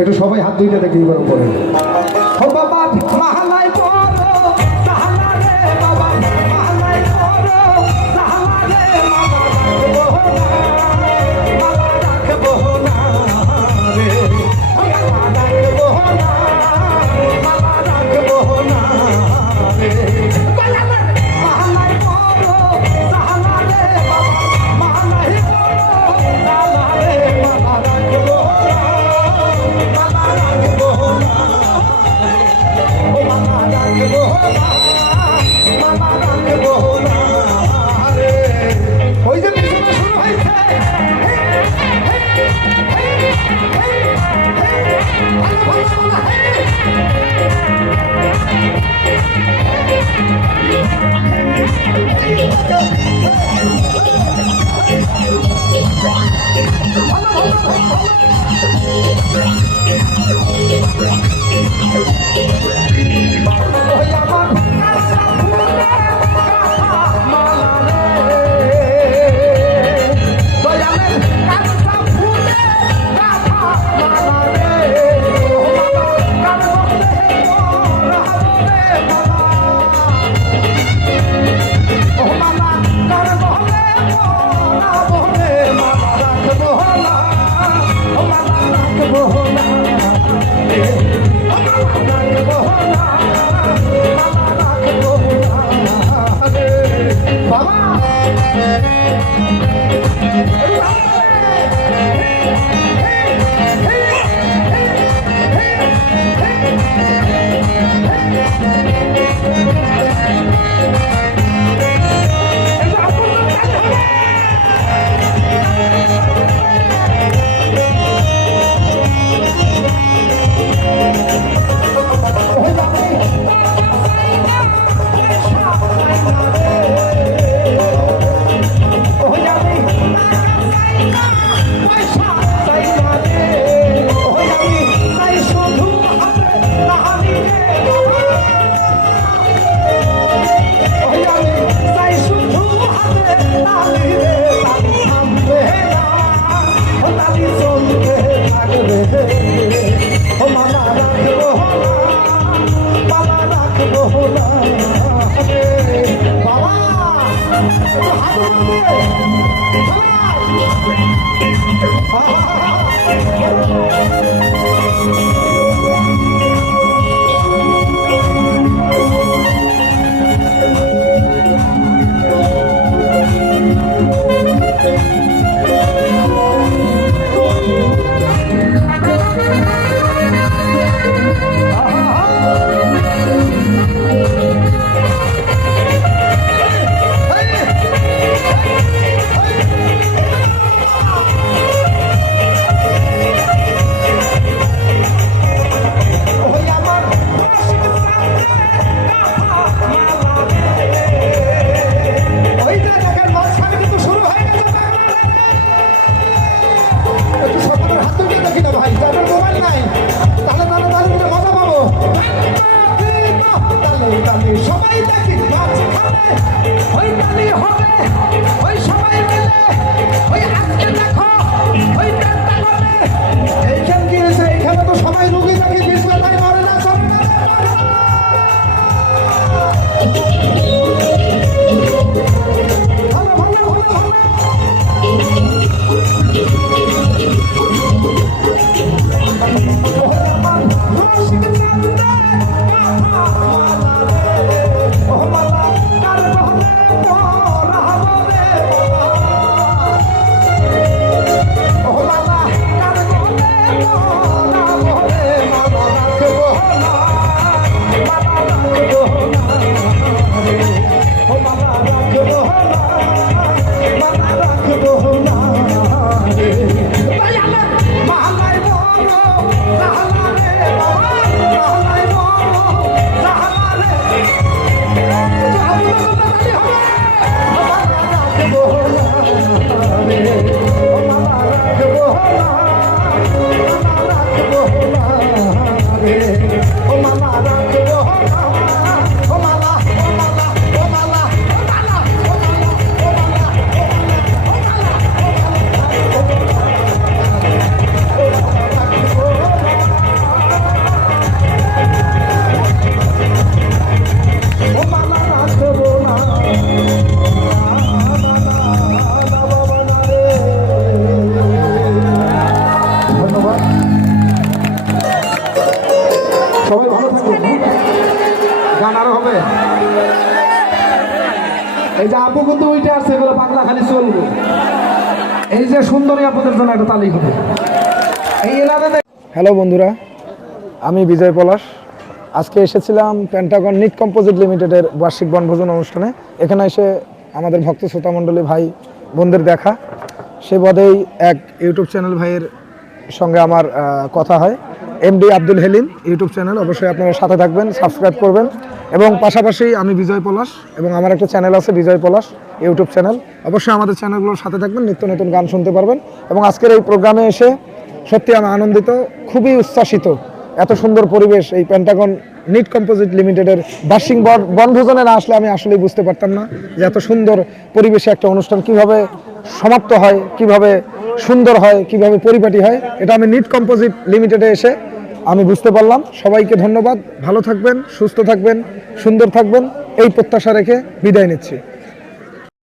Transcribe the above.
একটু সবাই হাত দুইটা দেখি এবার উপরে। মহালয় Oh, তালে তালে সবাই দেখি নাচ খাবে ওই সবাই মিলে ওই আজকে দেখো। ছাড়া খালি চলবো। এই যে সুন্দরী আপনাদের জন্য একটা তালি হবে। এই এলাকাতে হ্যালো বন্ধুরা, আমি বিজয় পলাশ। আজকে এসেছিলাম প্যান্টাগন নিট কম্পোজিট লিমিটেডের বার্ষিক বনভোজন অনুষ্ঠানে। এখানে এসে আমাদের ভক্ত শ্রোতামণ্ডলী ভাই, বোনদের দেখা। সে বদেই এক ইউটিউব চ্যানেল ভাইয়ের সঙ্গে আমার কথা হয়। MD Abdul Helim, YouTube channel. অবশ্যই আপনারা সাথে থাকবেন, সাবস্ক্রাইব করবেন। এবং পাশাপাশি আমি বিজয় পলাশ এবং আমার একটা চ্যানেল আছে বিজয় পলাশ। YouTube channel. অবশ্যই আমাদের চ্যানেলগুলোর সাথে থাকবেন, নিত্য নতুন গান শুনতে পারবেন। এবং আজকের এই প্রোগ্রামে এসে সত্যি আমি আনন্দিত, খুবই উচ্ছ্বাসিত। এত সুন্দর পরিবেশ এই প্যান্টাগন নিট কম্পোজিট লিমিটেডের বার্ষিক বন- বনভোজনে না আসলে আমি আসলে বুঝতে পারতাম না যে এত সুন্দর পরিবেশে একটা অনুষ্ঠান কীভাবে সমাপ্ত হয়, কীভাবে সুন্দর হয়, কীভাবে পরিপাটি হয়, এটা আমি নিট কম্পোজিট লিমিটেডে এসে আমি বুঝতে পারলাম। সবাইকে ধন্যবাদ। ভালো থাকবেন, সুস্থ থাকবেন, সুন্দর থাকবেন। এই প্রত্যাশা রেখে বিদায় নিচ্ছি।